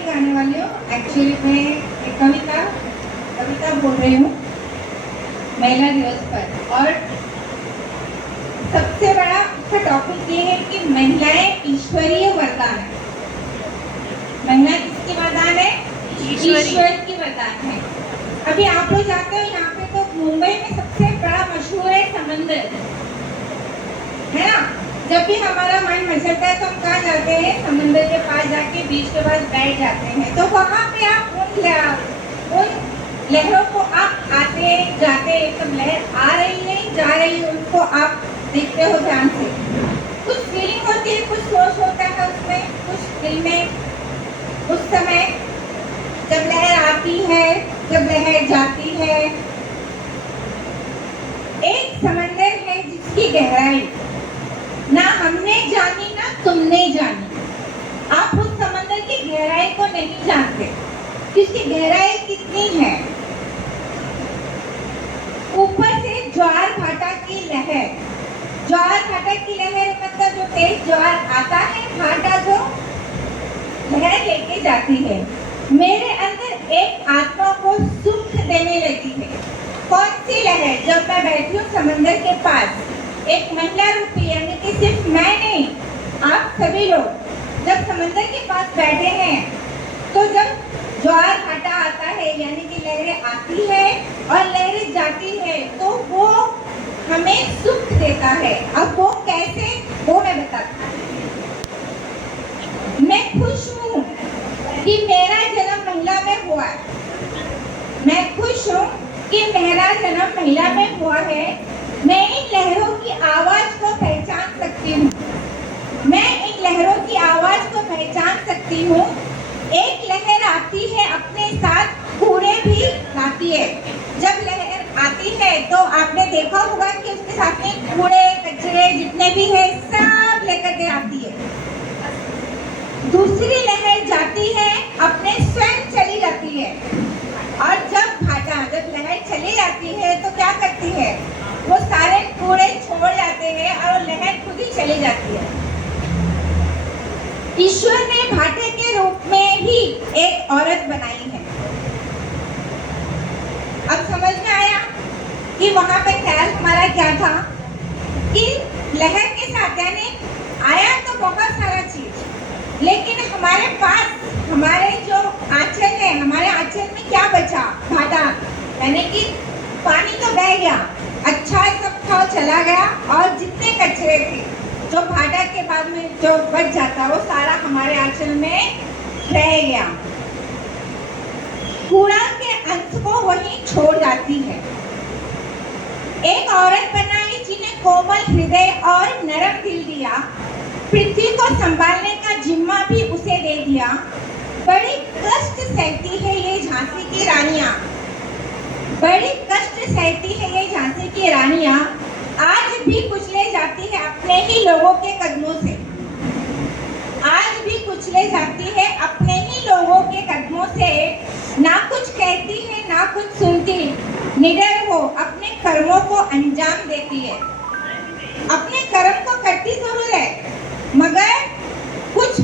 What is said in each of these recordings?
नहीं गाने वाली हूँ, एक्चुअली मैं एक कविता बोल रही हूँ महिला दिवस पर। और सबसे बड़ा टॉपिक ये है कि महिलाएं ईश्वरीय वरदान है। महिला किसकी वरदान है? ईश्वर की वरदान है। अभी आप लोग जाते हो यहाँ पे तो मुंबई में सबसे बड़ा मशहूर है समंदर, है ना। जब भी हमारा मन मचलता है तो हम कहाँ जाते हैं? समंदर के पास जाके बीच के पास बैठ जाते हैं। तो वहाँ पे आप उन लहरों को आप आते जाते, एकदम लहर आ रही है जा रही है, उनको आप देखते हो ध्यान से। कुछ फीलिंग होती है, कुछ सोच होता है उसमें, कुछ दिल में उस समय जब लहर आती है, जब लहर जाती है। एक समंदर है जिसकी गहराई ना हमने जानी ना तुमने जानी। आप उस समंदर की गहराई को नहीं जानते कि उसकी गहराई कितनी है। ऊपर से ज्वार भाटा की लहर, ज्वार भाटा की लहर मतलब जो तेज ज्वार आता है, भाटा जो लहर लेके जाती है, मेरे अंदर एक आत्मा को सुख देने लगी है। कौन सी लहर? जब मैं बैठी हूँ समंदर के पास, एक महिला रूपी, यानी कि सिर्फ मैं नहीं, आप सभी लोग जब समंदर के पास बैठे हैं, तो जब ज्वार भाटा आता है यानी कि लहरें आती है और लहरें जाती है, तो वो हमें सुख देता है। अब वो कैसे, वो मैं बताती हूँ। मैं खुश हूँ कि मेरा जन्म महिला में हुआ है। मैं खुश हूँ कि मेरा जन्म महिला में हुआ है। मैं इन लहरों की आवाज को पहचान सकती हूँ। मैं इन लहरों की आवाज को पहचान सकती हूँ। एक लहर आती है अपने साथ कूड़े भी लाती है। जब लहर आती है तो आपने देखा होगा कि उसके साथ में कूड़े कचरे जितने भी है सब लेकर के आती है। दूसरी लहर जाती है, अपने स्वयं चली जाती है। और जब लहर चली जाती है तो क्या करती है? वो सारे कूड़े छोड़ जाते हैं और लहर खुद ही चली जाती है। ईश्वर ने भाटे के रूप में ही एक औरत बनाई है। अब समझ में आया कि वहां पे ख्याल हमारा क्या था कि लहर के साथ यानी आया तो बहुत सारा चीज, लेकिन हमारे पास हमारे जो आंचल है, हमारे आंचल में क्या बचा? भाटा, यानी कि पानी तो बह गया, अच्छा सब था चला गया, और जितने कचरे थे जो भाटा के बाद में जो बच जाता वो सारा हमारे आंचल में रह गया। कूड़ा के अंश को वहीं छोड़ जाती है। एक औरत बनाई जिन्हें कोमल हृदय और नरम दिल दिया, पृथ्वी को संभालने का जिम्मा भी उसे दे दिया। बड़ी कष्ट सहती है ये झांसी की रानियां, बड़ी कष्ट सहती है ये झांसी की रानियां, आज भी कुचले जाती है अपने ही लोगों के कदमों से। आज भी कुचले जाती है अपने ही लोगों के कदमों से। ना कुछ कहती है ना कुछ सुनती, निडर हो अपने कर्मों को अंजाम देती है। अपने कर्म को करती जरूर है, मगर कुछ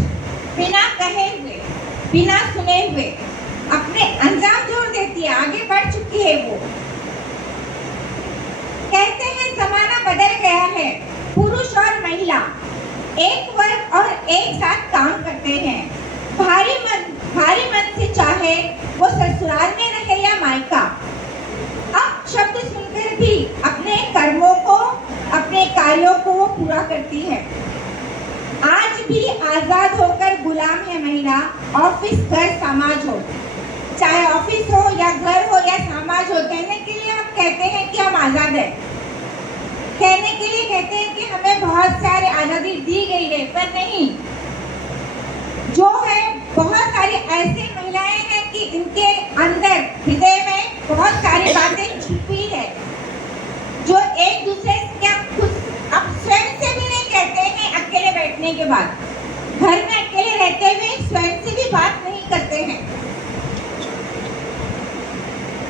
बिना कहे हुए, बिना सुने हुए अपने अंजाम जोड़ देती है, आगे बढ़ चुकी है वो। कहते हैं जमाना बदल गया है, पुरुष और महिला एक वर्ग और एक साथ काम करते हैं। भारी मन से चाहे वो ससुराल में रहे या मायका, अब शब्द सुनकर भी अपने कर्मों को, अपने कार्यों को वो पूरा करती है। आज भी आजाद होकर गुलाम है महिला, ऑफिस घर समाज हो, चाहे ऑफिस हो या घर हो या समाज हो। कहने के लिए हम कहते हैं कि हम आजाद हैं, कहने के लिए कहते हैं कि हमें बहुत सारी आजादी दी गई है, पर नहीं। जो है बहुत सारी ऐसी महिलाएं हैं कि इनके अंदर हृदय में बहुत सारी बातें छुपी है, जो एक दूसरे के खुद अब स्वयं से भी नहीं कहते हैं। अकेले बैठने के बाद, घर में अकेले रहते हुए स्वयं से भी बात नहीं करते हैं।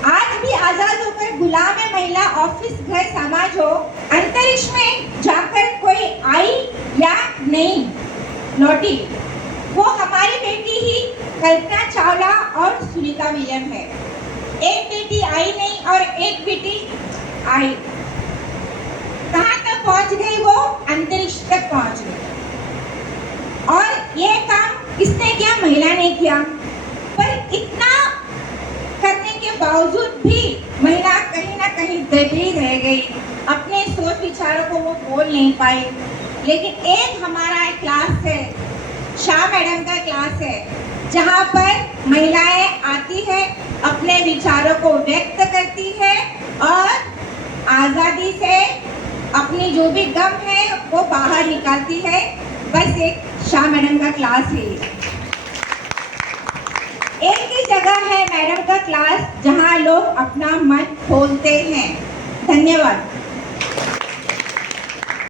आज भी आजाद होकर गुलाम है महिला, ऑफिस घर समाज हो, अंतरिक्ष में जाकर कोई आई या नहीं लौटी, वो हमारी बेटी ही कल्पना चावला और सुनीता विलियम है। एक बेटी आई नहीं और एक बेटी आई। कहाँ तक पहुंच गई वो? अंतरिक्ष तक पहुंच गई। और ये काम किसने किया? महिला ने किया। पर इतना करने के बावजूद भी महिला कहीं ना कहीं दबी रह गई, अपने सोच विचारों को वो बोल नहीं पाई। लेकिन एक हमारा एक क्लास है, शाह मैडम का क्लास है, जहाँ पर महिलाएं आती है, अपने विचारों को व्यक्त करती है और आज़ादी से अपनी जो भी गम है वो बाहर निकालती है। बस एक शाह मैडम का क्लास है। एक ही जगह है मैडम का क्लास जहाँ लोग अपना मन खोलते हैं। धन्यवाद।